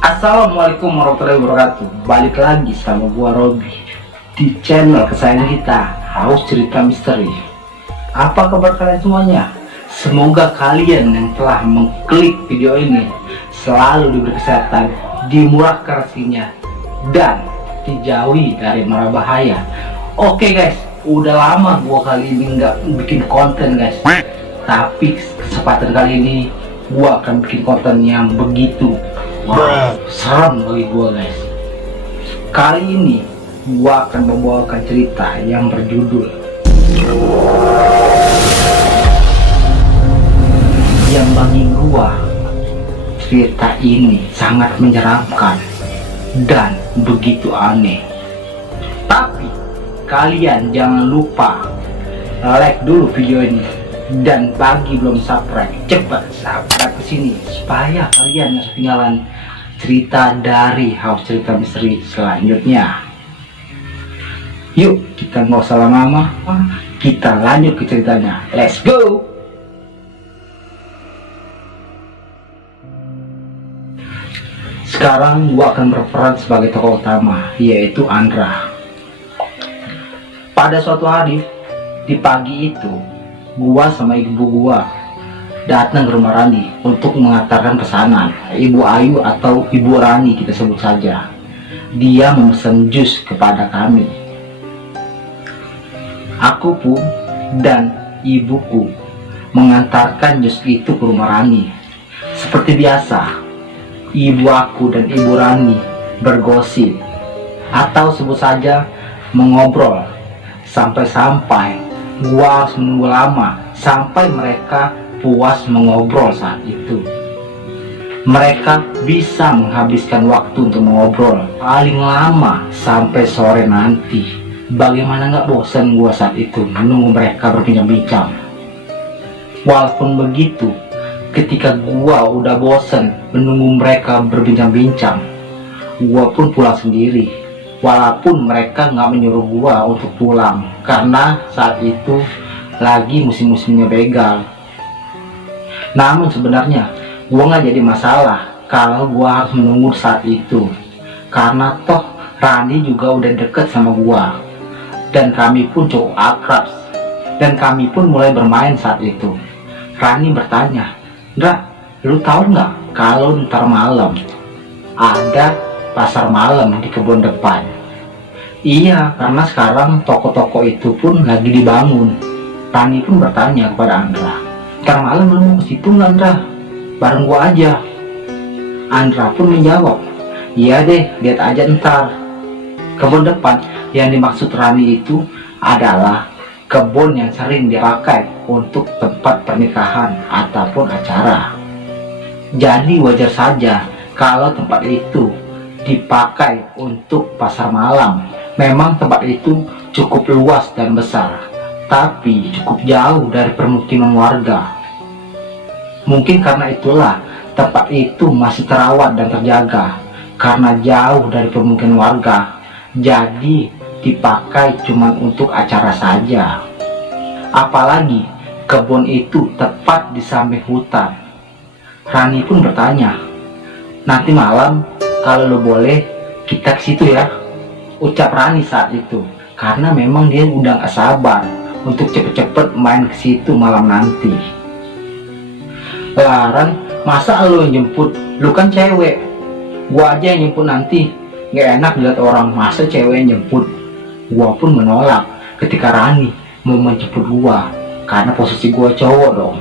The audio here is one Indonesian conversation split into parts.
Assalamualaikum warahmatullahi wabarakatuh. Balik lagi sama gua Robi di channel kesayangan kita, Haus Cerita Misteri. Apa kabar kalian semuanya? Semoga kalian yang telah mengklik video ini selalu diberi kesehatan, dimurahkan rezekinya, dan dijauhi dari mara bahaya. Oke guys, udah lama gua kali ini nggak bikin konten guys. Tapi kesempatan kali ini gua akan bikin konten yang begitu serem bagi gua guys. Kali ini gua akan membawakan cerita yang berjudul yang bagi gua cerita ini sangat menyeramkan dan begitu aneh. Tapi kalian jangan lupa like dulu video ini, dan bagi belum subscribe, cepat subscribe ke sini supaya kalian nggak ketinggalan cerita dari Haus Cerita Misteri selanjutnya. Yuk, kita nggak usah lama-lama, kita lanjut ke ceritanya. Let's go. Sekarang gua akan berperan sebagai tokoh utama, yaitu Andra. Pada suatu hari di pagi itu, gua sama ibu gua datang ke rumah Rani untuk mengantarkan pesanan. Ibu Ayu atau Ibu Rani kita sebut saja. Dia memesan jus kepada kami. Aku pun dan ibuku mengantarkan jus itu ke rumah Rani. Seperti biasa, ibu aku dan Ibu Rani bergosip atau sebut saja mengobrol, sampai-sampai gua harus menunggu lama sampai mereka puas mengobrol. Saat itu mereka bisa menghabiskan waktu untuk mengobrol paling lama sampai sore nanti. Bagaimana nggak bosan gua saat itu menunggu mereka berbincang-bincang. Walaupun begitu, ketika gua udah bosan menunggu mereka berbincang-bincang, gua pun pulang sendiri. Walaupun mereka nggak menyuruh gua untuk pulang, karena saat itu lagi musim-musimnya begal. Namun sebenarnya gua nggak jadi masalah kalau gua harus menunggu saat itu, karena toh Rani juga udah deket sama gua, dan kami pun cukup akrab, dan kami pun mulai bermain saat itu. Rani bertanya, "Ndra, lu tahu nggak kalau ntar malam ada pasar malam di kebun depan?" Iya, karena sekarang toko-toko itu pun lagi dibangun. Rani pun bertanya kepada Andra, "Ntar malam lu mau ke situ nggak, Andra? Bareng gua aja." Andra pun menjawab, "Iya deh, lihat aja ntar." Kebun depan yang dimaksud Rani itu adalah kebun yang sering dipakai untuk tempat pernikahan ataupun acara. Jadi wajar saja kalau tempat itu dipakai untuk pasar malam. Memang tempat itu cukup luas dan besar, tapi cukup jauh dari permukiman warga. Mungkin karena itulah tempat itu masih terawat dan terjaga. Karena jauh dari permukiman warga, jadi dipakai cuma untuk acara saja. Apalagi kebun itu tepat di samping hutan. Rani pun bertanya, "Nanti malam kalau lo boleh kita ke situ ya," ucap Rani saat itu, karena memang dia udah gak sabar untuk cepet-cepet main ke situ malam nanti. "Laran, masa lo yang jemput? Lu kan cewek. Gua aja yang jemput nanti. Gak enak lihat orang, masa cewek yang jemput." Gua pun menolak ketika Rani mau menjemput gua, karena posisi gua cowok dong.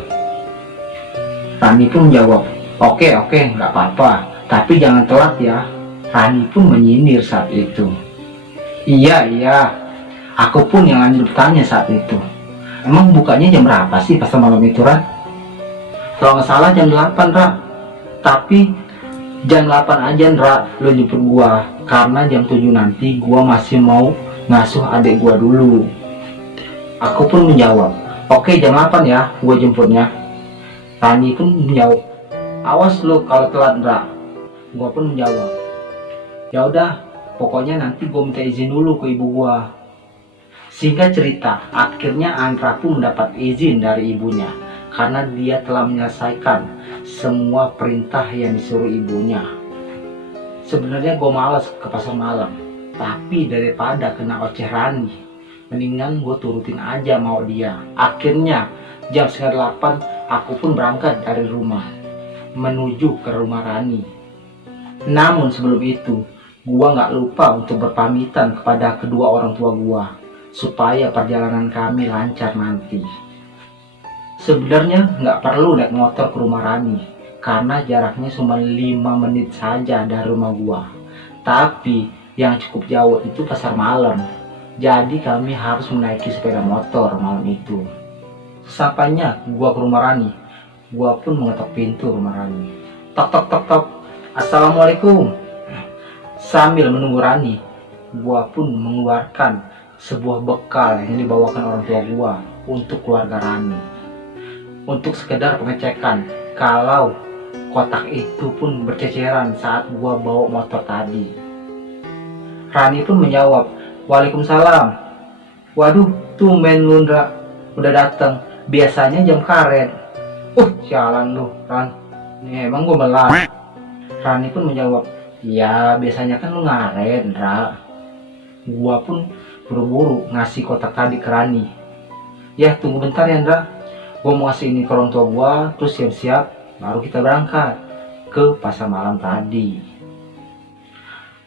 Rani pun menjawab, oke, gak apa-apa, tapi jangan telat ya." Rani pun menyindir saat itu. Iya, aku pun yang lanjut bertanya saat itu, "Emang bukanya jam berapa sih pasar malam itu, Ran?" "Kalau nggak salah jam 8, Ra. Tapi jam 8 aja, Ra, lo jemput gua, karena jam 7 nanti gua masih mau ngasuh adik gua dulu." Aku pun menjawab, "Oke, jam 8 ya gua jemputnya." Rani pun menjawab, "Awas lo kalau telat, Ra." Gua pun menjawab, "Ya udah, pokoknya nanti gue minta izin dulu ke ibu gua." Singkat cerita, akhirnya Andra pun mendapat izin dari ibunya karena dia telah menyelesaikan semua perintah yang disuruh ibunya. Sebenarnya gue malas ke pasar malam, tapi daripada kena oceh Rani, mendingan gue turutin aja mau dia. Akhirnya jam setengah 8 aku pun berangkat dari rumah menuju ke rumah Rani. Namun sebelum itu, gue gak lupa untuk berpamitan kepada kedua orang tua gue supaya perjalanan kami lancar nanti. Sebenarnya gak perlu naik motor ke rumah Rani karena jaraknya cuma 5 menit saja dari rumah gue. Tapi yang cukup jauh itu pasar malam. Jadi kami harus menaiki sepeda motor malam itu. Sesampainya gua ke rumah Rani, gua pun mengetok pintu rumah Rani. Tok tok tok tok. Assalamualaikum. Sambil menunggu Rani, gua pun mengeluarkan sebuah bekal yang dibawakan orang tua gua untuk keluarga Rani. Untuk sekedar pengecekan kalau kotak itu pun berceceran saat gua bawa motor tadi. Rani pun menjawab, "Waalaikumsalam." "Waduh, tumben lu udah datang. Biasanya jam karet." Sialan lu, Ran. Ini emang gue melar." Rani pun menjawab, "Ya, biasanya kan lu ngaren, Ra." Gua pun buru-buru ngasih kotak tadi ke Rani. "Ya, tunggu bentar ya, Ndra. Gua mau ngasih ini ke orang tua gua, terus siap-siap, baru kita berangkat ke pasar malam tadi."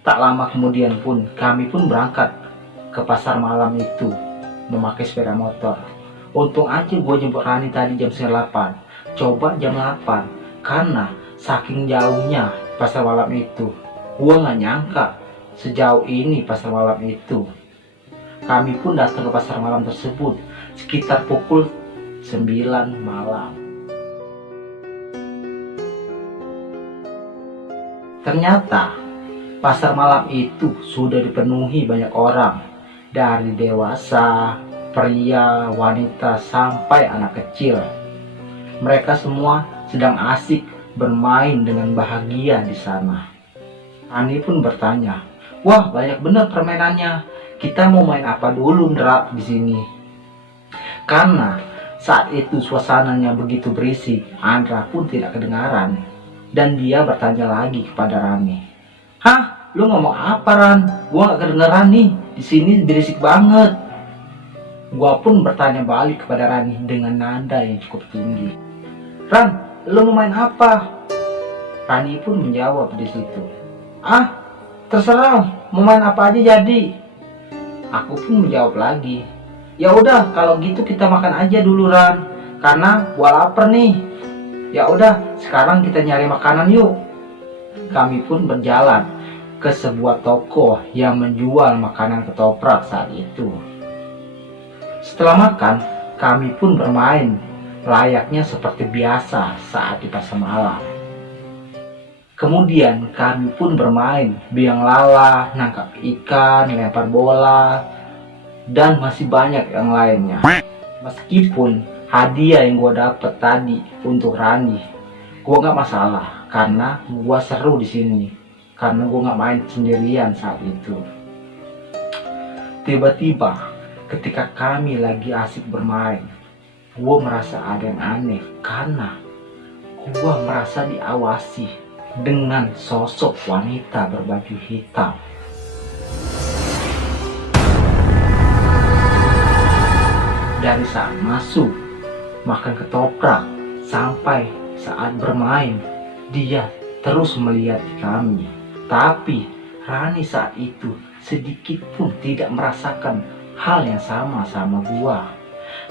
Tak lama kemudian pun kami pun berangkat ke pasar malam itu memakai sepeda motor. Untung aja gue jemput Rani tadi jam 9.30, coba jam 8, karena saking jauhnya pasar malam itu. Gue gak nyangka sejauh ini pasar malam itu. Kami pun datang ke pasar malam tersebut sekitar pukul 9 malam. Ternyata pasar malam itu sudah dipenuhi banyak orang, dari dewasa, pria, wanita, sampai anak kecil. Mereka semua sedang asik bermain dengan bahagia di sana. Ani pun bertanya, "Wah, banyak bener permainannya. Kita mau main apa dulu, Ndra, di sini?" Karena saat itu suasananya begitu berisik, Andra pun tidak kedengaran. Dan dia bertanya lagi kepada Rani, "Hah? Lu ngomong apa, Ran? Gua gak kedengeran nih. Di sini berisik banget." Gua pun bertanya balik kepada Rani dengan nada yang cukup tinggi, "Ran, lu mau main apa?" Rani pun menjawab di situ, Terserah, mau main apa aja jadi." Aku pun menjawab lagi, "Ya udah, kalau gitu kita makan aja dulu, Ran, karena gua lapar nih. Ya udah, sekarang kita nyari makanan yuk." Kami pun berjalan ke sebuah toko yang menjual makanan ketoprak saat itu. Setelah makan, kami pun bermain layaknya seperti biasa saat di pasar malam. Kemudian kami pun bermain biang lala, nangkap ikan, lempar bola, dan masih banyak yang lainnya. Meskipun hadiah yang gue dapet tadi untuk Rani, gue gak masalah karena gue seru di sini. Karena gue gak main sendirian saat itu. Tiba-tiba ketika kami lagi asik bermain, gue merasa ada yang aneh karena gue merasa diawasi dengan sosok wanita berbaju hitam. Dari saat masuk makan ketoprak sampai saat bermain, dia terus melihat kami. Tapi Rani saat itu sedikit pun tidak merasakan hal yang sama gua.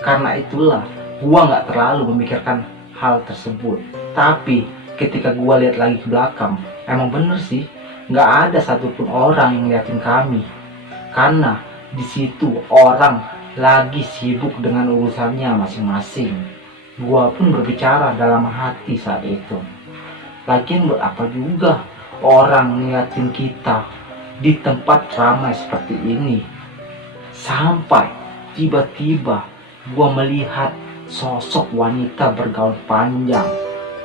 Karena itulah gua gak terlalu memikirkan hal tersebut. Tapi ketika gua lihat lagi ke belakang, emang bener sih, gak ada satupun orang yang ngeliatin kami. Karena di situ orang lagi sibuk dengan urusannya masing-masing. Gua pun berbicara dalam hati saat itu, lagian buat apa juga orang ngeliatin kita di tempat ramai seperti ini. Sampai tiba-tiba gua melihat sosok wanita bergaun panjang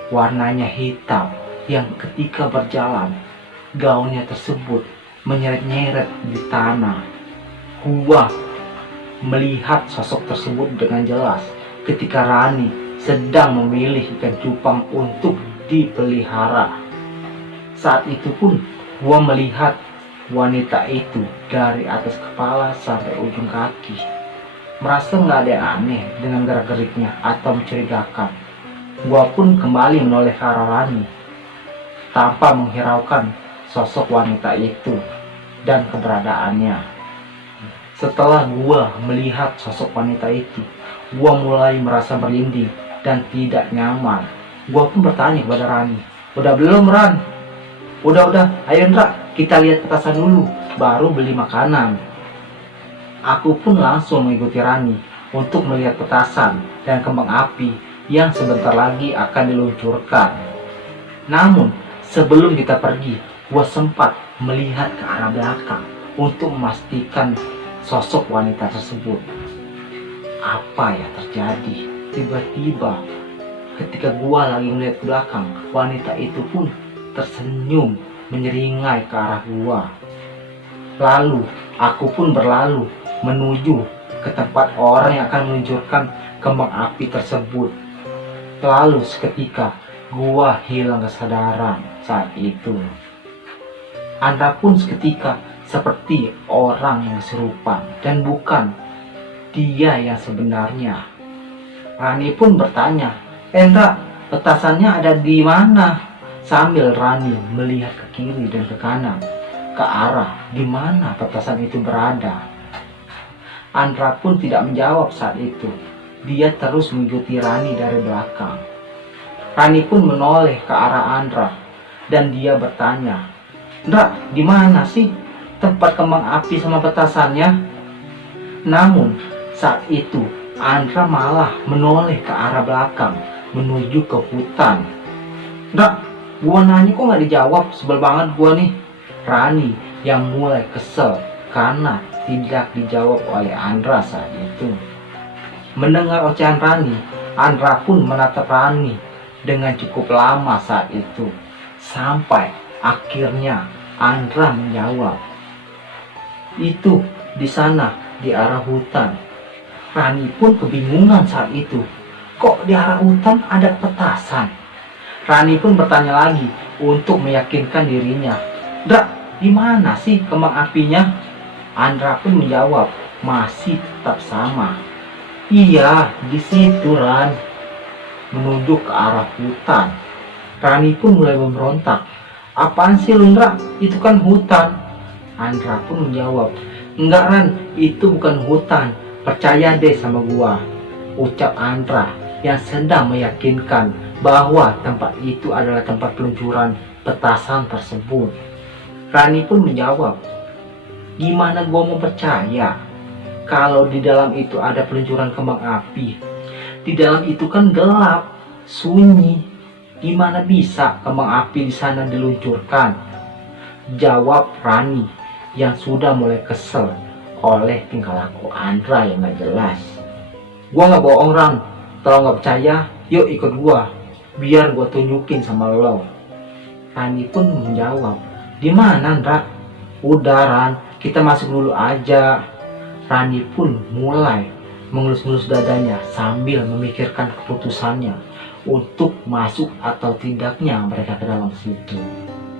warnanya hitam yang ketika berjalan gaunnya tersebut menyeret-nyeret di tanah. Gua melihat sosok tersebut dengan jelas ketika Rani sedang memilih ikan cupang untuk dipelihara. Saat itu pun Gua melihat wanita itu dari atas kepala sampai ujung kaki. Merasa nggak ada yang aneh dengan gerak-geriknya atau mencurigakan. Gua pun kembali menoleh ke arah Rani tanpa menghiraukan sosok wanita itu dan keberadaannya. Setelah gua melihat sosok wanita itu, gua mulai merasa merinding dan tidak nyaman. Gua pun bertanya kepada Rani, "Udah belum, Ran?" Udah, ayo Ndra, kita lihat petasan dulu, baru beli makanan." Aku pun langsung mengikuti Rani untuk melihat petasan dan kembang api yang sebentar lagi akan diluncurkan. Namun, sebelum kita pergi, gua sempat melihat ke arah belakang untuk memastikan sosok wanita tersebut. Apa yang terjadi? Tiba-tiba, ketika gua lagi melihat ke belakang, wanita itu pun tersenyum menyeringai ke arah gua. Lalu aku pun berlalu menuju ke tempat orang yang akan meluncurkan kembang api tersebut. Lalu seketika gua hilang kesadaran saat itu. Anda pun seketika seperti orang yang kesurupan dan bukan dia yang sebenarnya. Rani pun bertanya, "Enggak, petasannya ada di mana?" Sambil Rani melihat ke kiri dan ke kanan, ke arah di mana petasan itu berada. Andra pun tidak menjawab saat itu. Dia terus mengikuti Rani dari belakang. Rani pun menoleh ke arah Andra dan dia bertanya, "Ndra, di mana sih tempat kembang api sama petasannya?" Namun saat itu Andra malah menoleh ke arah belakang menuju ke hutan. "Ndra, gua nanya kok nggak dijawab, sebel banget gua nih." Rani yang mulai kesel karena tidak dijawab oleh Andra saat itu. Mendengar ocehan Rani, Andra pun menatap Rani dengan cukup lama saat itu. Sampai akhirnya Andra menjawab, "Itu di sana, di arah hutan." Rani pun kebingungan saat itu. Kok di arah hutan ada petasan? Rani pun bertanya lagi untuk meyakinkan dirinya, "Ndra, di mana sih kembang apinya?" Andra pun menjawab, masih tetap sama, "Iya, di situ, Ran." Menunjuk ke arah hutan. Rani pun mulai memberontak, "Apaan sih lu, Ndra? Itu kan hutan." Andra pun menjawab, "Enggak, Ran, itu bukan hutan. Percaya deh sama gua." Ucap Andra yang sedang meyakinkan bahwa tempat itu adalah tempat peluncuran petasan tersebut. Rani pun menjawab, "Gimana gua mau percaya kalau di dalam itu ada peluncuran kembang api? Di dalam itu kan gelap, sunyi. Gimana bisa kembang api di sana diluncurkan?" Jawab Rani yang sudah mulai kesel oleh tingkah laku Andra yang gak jelas. "Gua gak bohong, Ran. Kalau gak percaya, yuk ikut gua, biar gua tunjukin sama lo." Rani pun menjawab, "Di mana, Ndra?" "Udah, Ran, kita masuk dulu aja." Rani pun mulai mengelus-ngelus dadanya sambil memikirkan keputusannya untuk masuk atau tidaknya mereka ke dalam situ.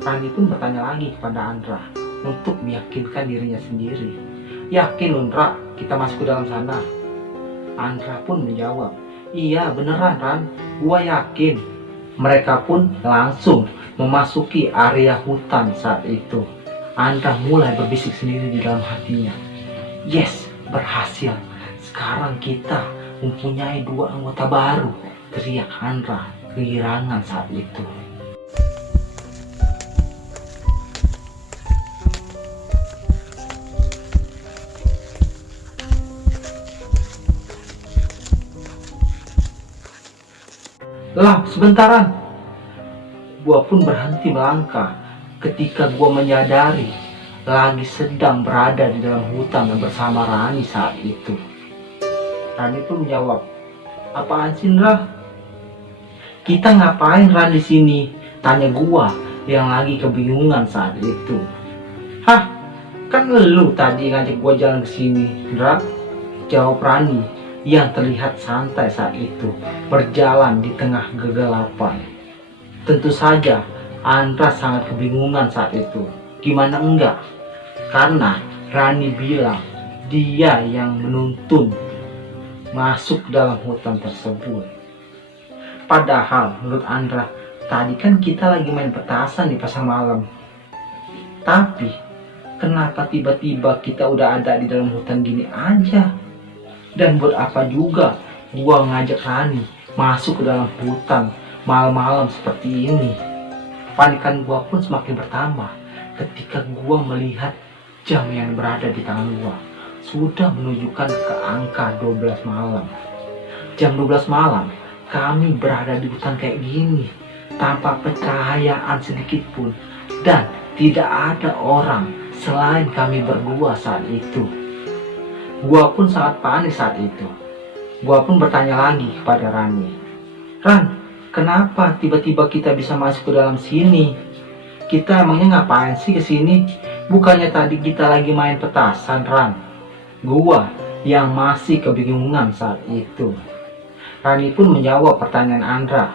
Rani pun bertanya lagi kepada Andra untuk meyakinkan dirinya sendiri, "Yakin lu, Ndra, kita masuk ke dalam sana?" Andra pun menjawab, "Iya beneran, Ran, gua yakin." Mereka pun langsung memasuki area hutan saat itu. Andra mulai berbisik sendiri di dalam hatinya, "Yes, berhasil. Sekarang kita mempunyai 2 anggota baru," teriak Andra kegirangan saat itu. "Lah, sebentaran." Gua pun berhenti melangkah ketika gua menyadari lagi sedang berada di dalam hutan bersama Rani saat itu. Rani pun menjawab, "Apaan sih, Ndra? Kita ngapain, Ran, di sini?" Tanya gua yang lagi kebingungan saat itu. "Hah, kan lu tadi ngajak gua jalan ke sini, Ndra," jawab Rani yang terlihat santai saat itu, berjalan di tengah kegelapan. Tentu saja Andra sangat kebingungan saat itu. Gimana enggak? Karena Rani bilang dia yang menuntun masuk dalam hutan tersebut. Padahal menurut Andra, tadi kan kita lagi main petasan di pasar malam. Tapi kenapa tiba-tiba kita udah ada di dalam hutan gini aja? Dan buat apa juga gua ngajak Rani masuk ke dalam hutan malam-malam seperti ini? Panikan gua pun semakin bertambah ketika gua melihat jam yang berada di tangan gua sudah menunjukkan ke angka 12 malam. Jam 12 malam kami berada di hutan kayak gini tanpa pencahayaan sedikit pun, dan tidak ada orang selain kami berdua saat itu. Gua pun sangat panik saat itu. Gua pun bertanya lagi kepada Rani, "Ran, kenapa tiba-tiba kita bisa masuk ke dalam sini? Kita emangnya ngapain sih ke sini? Bukannya tadi kita lagi main petasan, Ran?" Gua yang masih kebingungan saat itu. Rani pun menjawab pertanyaan Andra.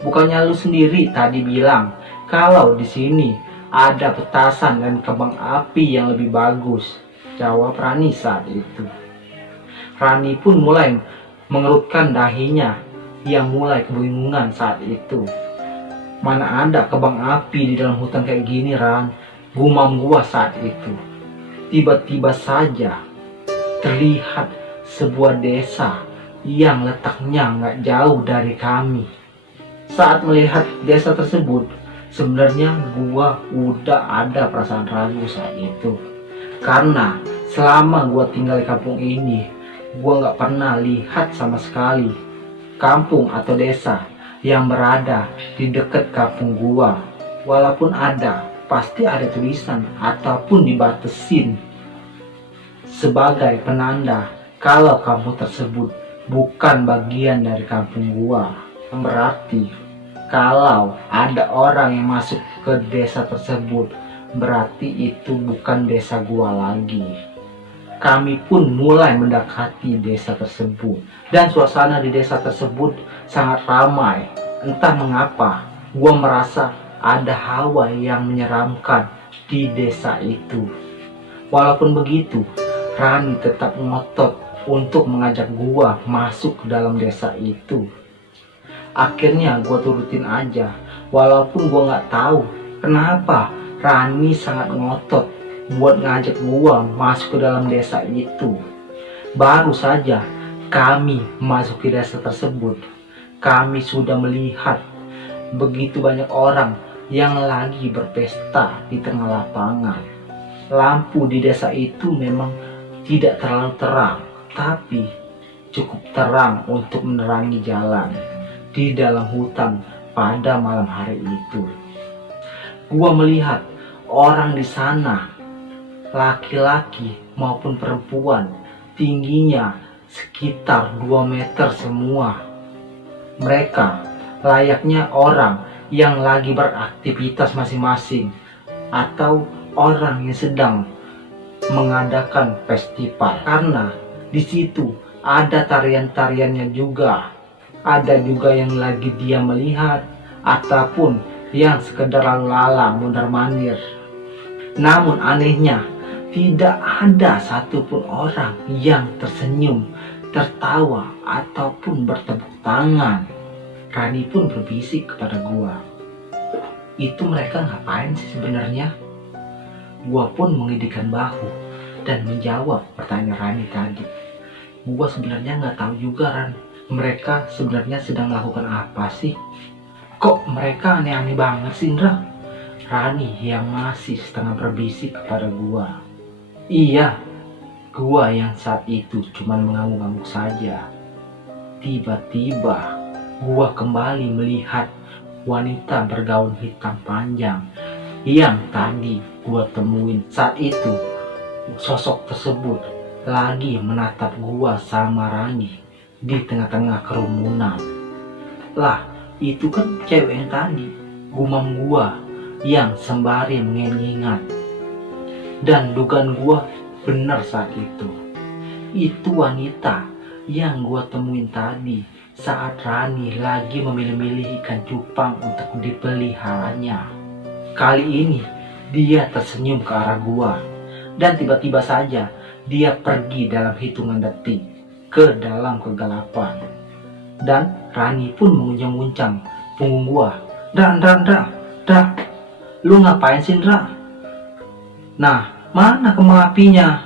"Bukannya lu sendiri tadi bilang kalau di sini ada petasan dan kembang api yang lebih bagus?" Jawab Rani saat itu. Rani pun mulai mengerutkan dahinya yang mulai kebingungan saat itu. "Mana ada kembang api di dalam hutan kayak gini, Ran?" Gumam gua saat itu. Tiba-tiba saja terlihat sebuah desa yang letaknya nggak jauh dari kami. Saat melihat desa tersebut, sebenarnya gua udah ada perasaan ragu saat itu. Karena selama gua tinggal di kampung ini, gua nggak pernah lihat sama sekali kampung atau desa yang berada di dekat kampung gua. Walaupun ada, pasti ada tulisan ataupun dibatesin sebagai penanda kalau kampung tersebut bukan bagian dari kampung gua. Berarti kalau ada orang yang masuk ke desa tersebut, berarti itu bukan desa gua lagi. Kami pun mulai mendekati desa tersebut, dan suasana di desa tersebut sangat ramai. Entah mengapa, gua merasa ada hawa yang menyeramkan di desa itu. Walaupun begitu, Rani tetap ngotot untuk mengajak gua masuk ke dalam desa itu. Akhirnya gua turutin aja, walaupun gua nggak tahu kenapa Rani sangat ngotot buat ngajak gua masuk ke dalam desa itu. Baru saja kami masuk ke desa tersebut, kami sudah melihat begitu banyak orang yang lagi berpesta di tengah lapangan. Lampu di desa itu memang tidak terlalu terang, tapi cukup terang untuk menerangi jalan di dalam hutan pada malam hari itu. Gua melihat orang di sana, laki-laki maupun perempuan, tingginya sekitar 2 meter semua. Mereka layaknya orang yang lagi beraktivitas masing-masing atau orang yang sedang mengadakan festival, karena di situ ada tarian-tariannya juga. Ada juga yang lagi dia melihat ataupun yang sekedar lalu lalang mondar-mandir. Namun anehnya, tidak ada satupun orang yang tersenyum, tertawa ataupun bertepuk tangan. Rani pun berbisik kepada gua, "Itu mereka ngapain sih sebenarnya?" Gua pun mengidikan bahu dan menjawab pertanyaan Rani tadi. Gua sebenarnya nggak tahu juga, Ran. Mereka sebenarnya sedang melakukan apa sih? Kok mereka aneh-aneh banget sih, Indra? Rani yang masih setengah berbisik kepada gua. Iya, gua yang saat itu cuma mengangguk-angguk saja. Tiba-tiba gua kembali melihat wanita bergaun hitam panjang yang tadi gua temuin. Saat itu sosok tersebut lagi menatap gua sama Rani di tengah-tengah kerumunan. Lah, itu kan cewek yang tadi, gumam gua yang sembari mengingat. Dan dugaan gua benar saat itu. Itu wanita yang gua temuin tadi saat Rani lagi memilih-milih ikan cupang untuk dipeliharanya. Kali ini dia tersenyum ke arah gua. Dan tiba-tiba saja dia pergi dalam hitungan detik ke dalam kegelapan. Dan Rani pun menguncang-uncang punggung gua. Dra, lu ngapain sih, Dra? Nah, mana kembang apinya?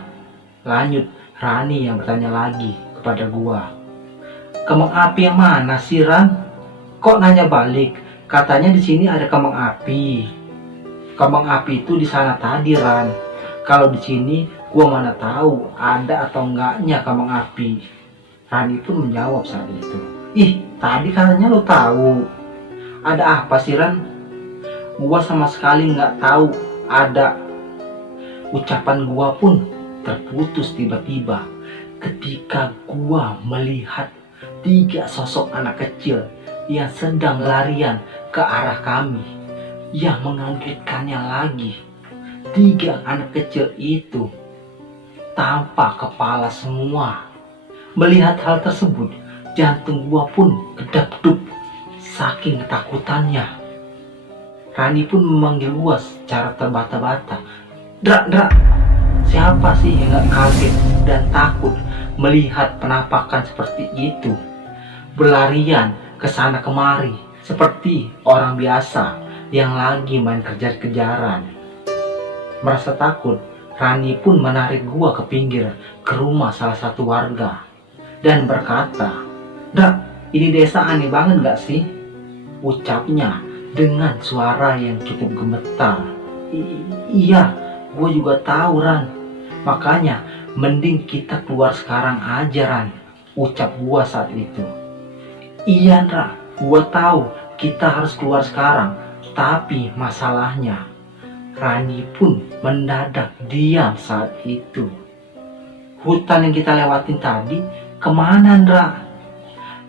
Lanjut Rani yang bertanya lagi kepada gua. Kembang api yang mana sih, Ran? Kok nanya balik? Katanya di sini ada kembang api. Kembang api itu di sana tadi, Ran. Kalau di sini gua mana tahu ada atau enggaknya kembang api. Rani pun menjawab saat itu. Ih, tadi katanya lo tahu. Ada apa sih, Ran? Gua sama sekali nggak tahu ada. Ucapan gua pun terputus tiba-tiba ketika gua melihat 3 sosok anak kecil yang sedang larian ke arah kami. Yang mengagetkannya lagi, 3 anak kecil itu tanpa kepala semua. Melihat hal tersebut, jantung gua pun kedap-dup saking ketakutannya. Rani pun memanggil gua secara terbata-bata. Dra, siapa sih yang gak kaget dan takut melihat penampakan seperti itu? Berlarian ke sana kemari seperti orang biasa yang lagi main kejar-kejaran. Merasa takut, Rani pun menarik gua ke pinggir ke rumah salah satu warga dan berkata, Dra, ini desa aneh banget gak sih? Ucapnya dengan suara yang cukup gemetar. Iya, gue juga tahu, Ran. Makanya mending kita keluar sekarang aja, Ran. Ucap gue saat itu. Iya, Dra, gue tahu kita harus keluar sekarang. Tapi masalahnya, Rani pun mendadak diam saat itu. Hutan yang kita lewatin tadi kemana, Dra?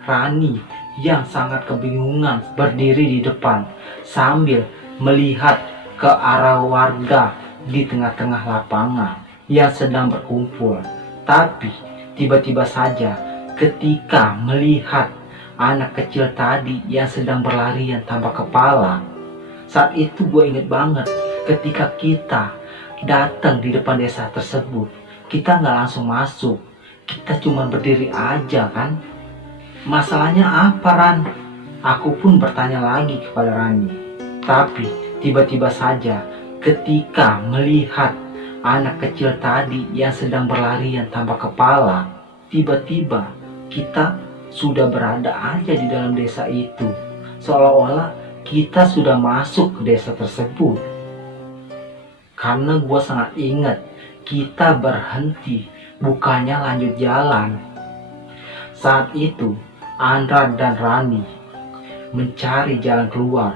Rani yang sangat kebingungan berdiri di depan sambil melihat ke arah warga di tengah-tengah lapangan yang sedang berkumpul. Tapi tiba-tiba saja ketika melihat anak kecil tadi yang sedang berlarian tanpa kepala, saat itu gue inget banget ketika kita datang di depan desa tersebut, kita nggak langsung masuk, kita cuma berdiri aja kan. Masalahnya apa, Ran? Aku pun bertanya lagi kepada Rani. Tapi tiba-tiba saja ketika melihat anak kecil tadi yang sedang berlarian tanpa kepala, tiba-tiba kita sudah berada aja di dalam desa itu. Seolah-olah kita sudah masuk ke desa tersebut. Karena gue sangat ingat kita berhenti, bukannya lanjut jalan. Saat itu Andra dan Rani mencari jalan keluar.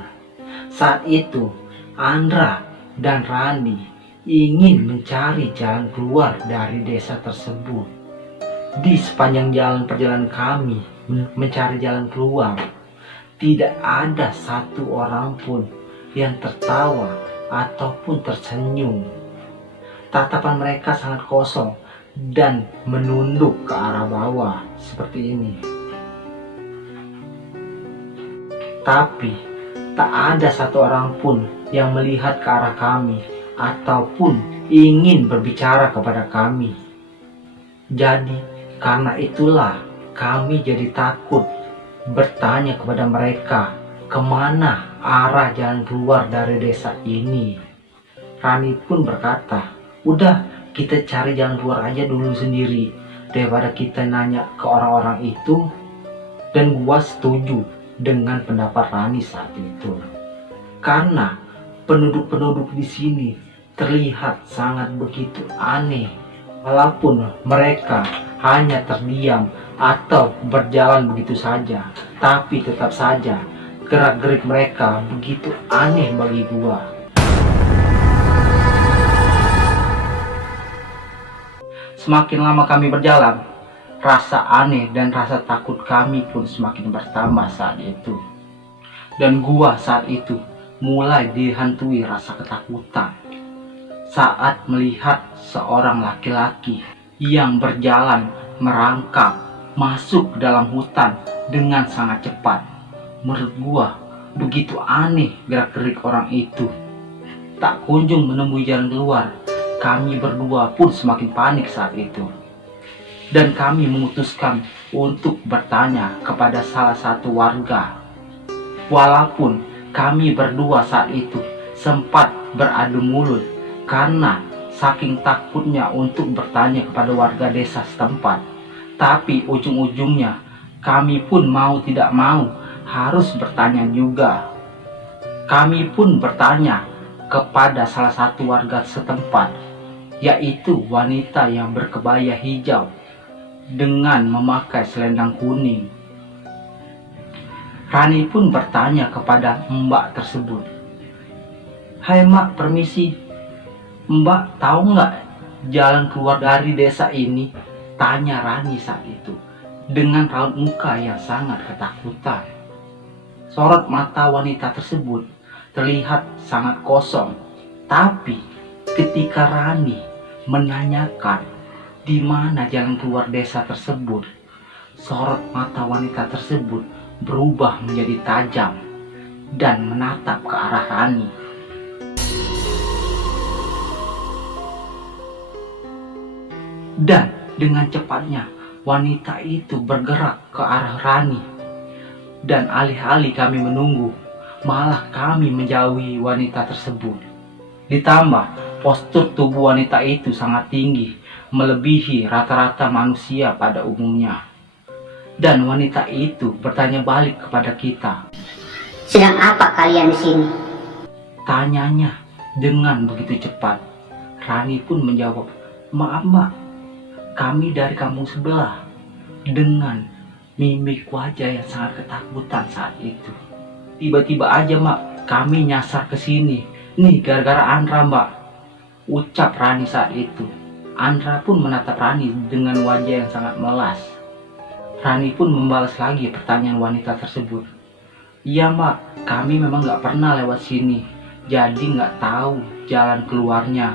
Saat itu Andra dan Rani ingin mencari jalan keluar dari desa tersebut. Di sepanjang jalan perjalanan kami mencari jalan keluar, tidak ada satu orang pun yang tertawa ataupun tersenyum. Tatapan mereka sangat kosong dan menunduk ke arah bawah seperti ini. Tapi tak ada satu orang pun yang melihat ke arah kami ataupun ingin berbicara kepada kami. Jadi karena itulah kami jadi takut bertanya kepada mereka kemana arah jalan keluar dari desa ini. Rani pun berkata, udah kita cari jalan keluar aja dulu sendiri daripada kita nanya ke orang-orang itu. Dan gua setuju dengan pendapat Rani saat itu. Karena penduduk-penduduk di sini terlihat sangat begitu aneh. Walaupun mereka hanya terdiam atau berjalan begitu saja, tapi tetap saja gerak-gerik mereka begitu aneh bagi gua. Semakin lama kami berjalan, rasa aneh dan rasa takut kami pun semakin bertambah saat itu. Dan gua saat itu mulai dihantui rasa ketakutan saat melihat seorang laki-laki yang berjalan merangkak masuk ke dalam hutan dengan sangat cepat. Menurut gua begitu aneh gerak-gerik orang itu. tak kunjung menemui jalan keluar. Kami berdua pun semakin panik saat itu. Dan kami memutuskan untuk bertanya kepada salah satu warga. Walaupun kami berdua saat itu sempat beradu mulut karena saking takutnya untuk bertanya kepada warga desa setempat. Tapi ujung-ujungnya kami pun mau tidak mau harus bertanya juga. Kami pun bertanya kepada salah satu warga setempat, yaitu wanita yang berkebaya hijau dengan memakai selendang kuning. Rani pun bertanya kepada mbak tersebut, "Hai mbak, permisi. Mbak tahu nggak jalan keluar dari desa ini?" Tanya Rani saat itu dengan raut muka yang sangat ketakutan. Sorot mata wanita tersebut terlihat sangat kosong. Tapi ketika Rani menanyakan di mana jalan keluar desa tersebut, sorot mata wanita tersebut berubah menjadi tajam dan menatap ke arah Rani. Dan dengan cepatnya wanita itu bergerak ke arah Rani. Dan alih-alih kami menunggu, malah kami menjauhi wanita tersebut. Ditambah postur tubuh wanita itu sangat tinggi, melebihi rata-rata manusia pada umumnya. Dan wanita itu bertanya balik kepada kita, "Sedang apa kalian di sini?" Tanyanya dengan begitu cepat. Rani pun menjawab, "Maaf mbak, kami dari kampung sebelah," dengan mimik wajah yang sangat ketakutan saat itu. "Tiba-tiba aja mbak, kami nyasar ke sini. Nih gara-gara Andra mbak," ucap Rani saat itu. Andra pun menatap Rani dengan wajah yang sangat melas. Rani pun membalas lagi pertanyaan wanita tersebut. "Iya mbak, kami memang gak pernah lewat sini, jadi gak tahu jalan keluarnya."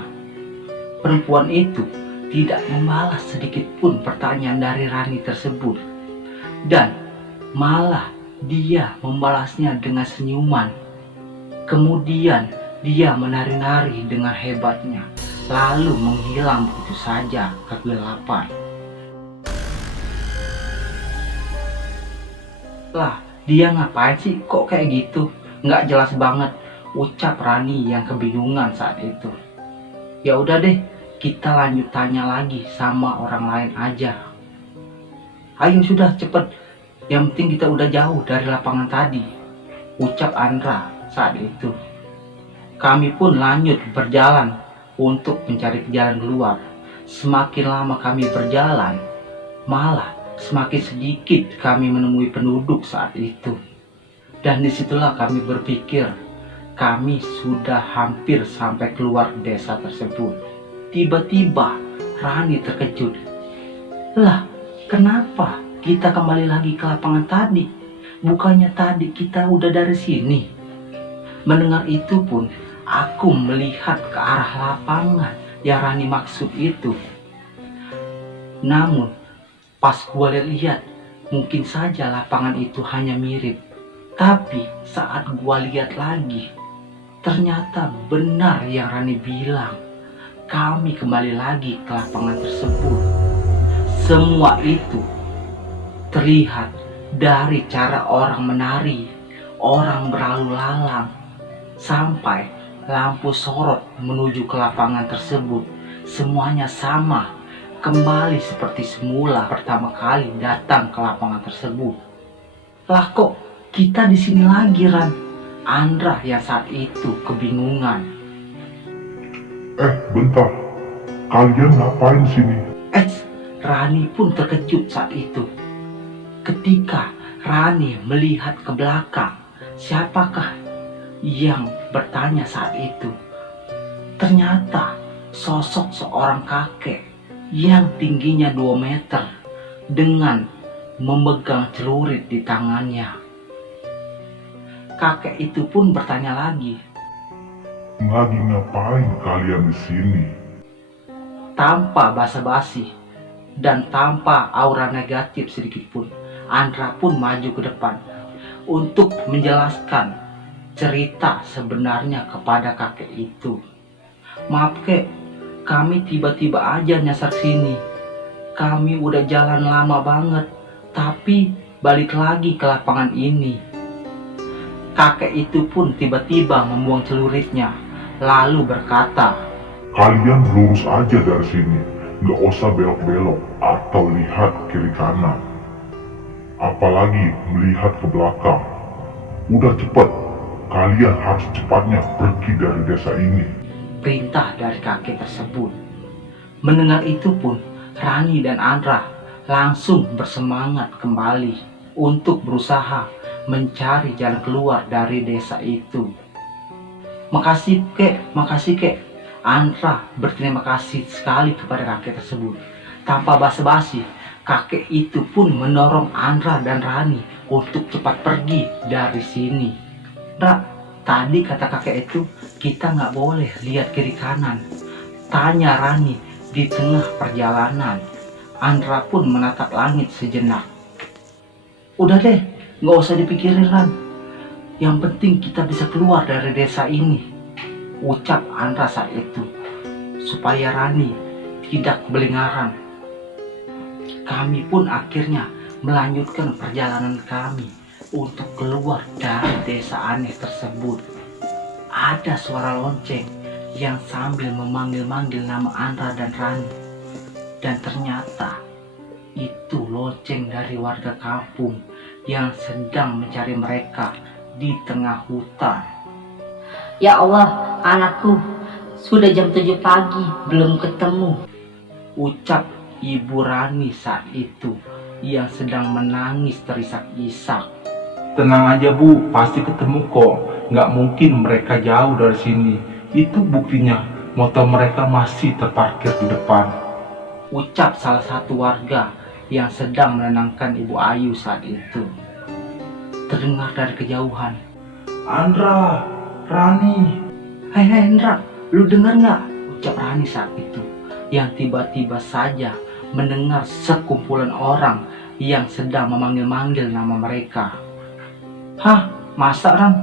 Perempuan itu tidak membalas sedikit pun pertanyaan dari Rani tersebut. Dan malah dia membalasnya dengan senyuman. Kemudian dia menari-nari dengan hebatnya, lalu menghilang begitu saja ke kegelapan. "Lah, dia ngapain sih kok kayak gitu? Nggak jelas banget," ucap Rani yang kebingungan saat itu. "Ya udah deh, kita lanjut tanya lagi sama orang lain aja. Ayo sudah cepet, yang penting kita udah jauh dari lapangan tadi," ucap Andra saat itu. Kami pun lanjut berjalan untuk mencari jalan keluar. Semakin lama kami berjalan, malah semakin sedikit kami menemui penduduk saat itu. Dan disitulah kami berpikir kami sudah hampir sampai keluar desa tersebut. Tiba-tiba Rani terkejut. "Lah, kenapa kita kembali lagi ke lapangan tadi? Bukannya tadi kita udah dari sini?" Mendengar itu pun aku melihat ke arah lapangan yang Rani maksud itu. Namun pas gue lihat, mungkin saja lapangan itu hanya mirip. Tapi saat gue lihat lagi, ternyata benar yang Rani bilang. Kami kembali lagi ke lapangan tersebut. Semua itu terlihat dari cara orang menari, orang berlalu lalang, sampai lampu sorot menuju ke lapangan tersebut. Semuanya sama, kembali seperti semula pertama kali datang ke lapangan tersebut. "Lah kok kita di sini lagi, Ran?" Andra yang saat itu kebingungan. Bentar, kalian ngapain sini?" Rani pun terkejut saat itu. Ketika Rani melihat ke belakang, siapakah yang bertanya saat itu? Ternyata sosok seorang kakek yang tingginya 2 meter dengan memegang celurit di tangannya. Kakek itu pun bertanya lagi, "Lagi ngapain kalian di sini?" Tanpa basa-basi dan tanpa aura negatif sedikit pun, Andra pun maju ke depan untuk menjelaskan cerita sebenarnya kepada kakek itu. Maaf kek, kami tiba-tiba aja nyasar sini. Kami udah jalan lama banget, tapi balik lagi ke lapangan ini. Kakek itu pun tiba-tiba membuang celuritnya, lalu berkata, Kalian lurus aja dari sini, nggak usah belok-belok atau lihat kiri kanan. Apalagi melihat ke belakang. Udah cepet, kalian harus cepatnya pergi dari desa ini. perintah dari kakek tersebut. Mendengar itu pun, Rani dan Andra langsung bersemangat kembali untuk berusaha mencari jalan keluar dari desa itu. Makasih kek. Andra berterima kasih sekali kepada kakek tersebut. Tanpa basa-basi, kakek itu pun mendorong Andra dan Rani untuk cepat pergi dari sini. Tadi kata kakek itu, kita nggak boleh lihat kiri kanan. Tanya Rani di tengah perjalanan. Andra pun menatap langit sejenak. Udah deh, nggak usah dipikirin Ran. Yang penting kita bisa keluar dari desa ini, ucap Andra saat itu, supaya Rani tidak kebelingaran. Kami pun akhirnya melanjutkan perjalanan kami untuk keluar dari desa aneh tersebut. Ada suara lonceng yang sambil memanggil-manggil nama Andra dan Rani. Dan ternyata itu lonceng dari warga kampung yang sedang mencari mereka di tengah hutan. Ya Allah, anakku, sudah jam 7 pagi, belum ketemu. Ucap Ibu Rani saat itu yang sedang menangis terisak-isak. Tenang aja Bu, pasti ketemu kok. Nggak mungkin mereka jauh dari sini. Itu buktinya, motor mereka masih terparkir di depan. Ucap salah satu warga yang sedang menenangkan Ibu Ayu saat itu. Terdengar dari kejauhan, Andra, Rani. Hai Hendra, lu dengar nggak? Ucap Rani saat itu, yang tiba-tiba saja mendengar sekumpulan orang yang sedang memanggil-manggil nama mereka. Hah, masa Ran?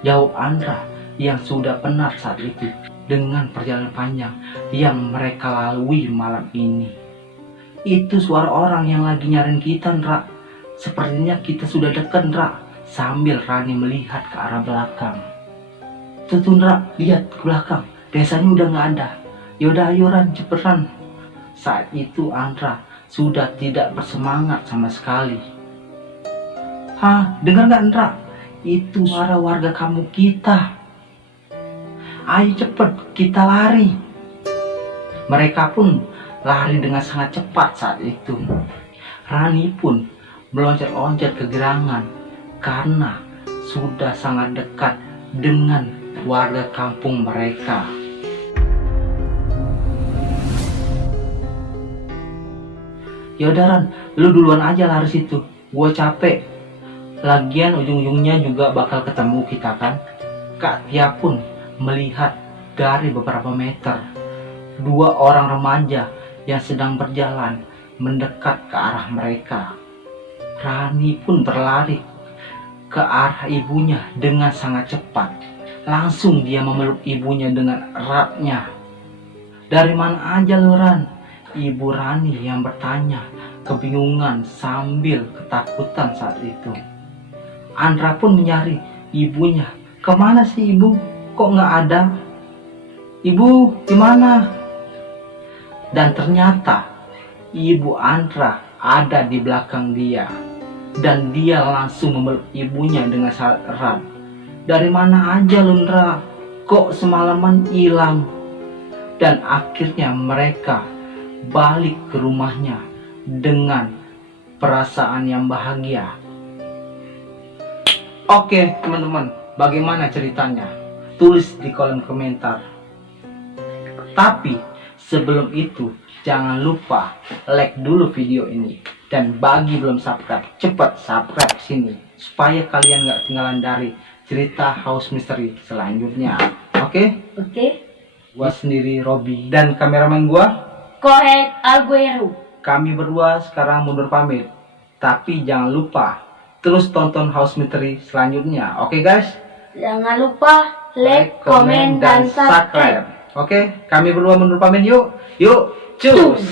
Jawab Andra yang sudah penat saat itu dengan perjalanan panjang yang mereka lalui malam ini. Itu suara orang yang lagi nyariin kita, Ndra. Sepertinya kita sudah dekat, Ndra. Sambil Rani melihat ke arah belakang. Tuh, Ndra, lihat ke belakang. Desanya udah nggak ada. Yaudah, ayo Ran, cepetan. Saat itu Andra sudah tidak bersemangat sama sekali. Hah, dengar nggak Ndra? Itu suara warga kampung kita. Ayo cepet, kita lari. Mereka pun lari dengan sangat cepat saat itu. Rani pun meloncat-loncat kegirangan karena sudah sangat dekat dengan warga kampung mereka. Yaudah Ran, lu duluan aja lari situ. Gua capek. Lagian ujung-ujungnya juga bakal ketemu kita kan. Kak Tia pun melihat dari beberapa meter dua orang remaja yang sedang berjalan mendekat ke arah mereka. Rani pun berlari ke arah ibunya dengan sangat cepat. Langsung dia memeluk ibunya dengan eratnya. Dari mana aja lu Ran? Ibu Rani yang bertanya, kebingungan sambil ketakutan saat itu. Andra pun mencari ibunya. Kemana sih ibu? Kok nggak ada? Ibu, gimana? Dan ternyata ibu Andra ada di belakang dia. Dan dia langsung memeluk ibunya dengan sangat erat. Dari mana aja Lundra? Kok semalaman hilang? Dan akhirnya mereka balik ke rumahnya dengan perasaan yang bahagia. Oke teman-teman, bagaimana ceritanya? Tulis di kolom komentar. Tapi sebelum itu, jangan lupa like dulu video ini. Dan bagi belum subscribe, cepat subscribe sini supaya kalian gak ketinggalan dari cerita House Mystery selanjutnya. Oke? Gua sendiri Robby dan kameramen gua Cohet Aguero. Kami berdua sekarang mundur pamit. Tapi jangan lupa terus tonton House Mystery selanjutnya. Oke guys? Jangan lupa like, komen, dan subscribe. Oke, kami berdua mundur pamit yuk. Yuk, cus.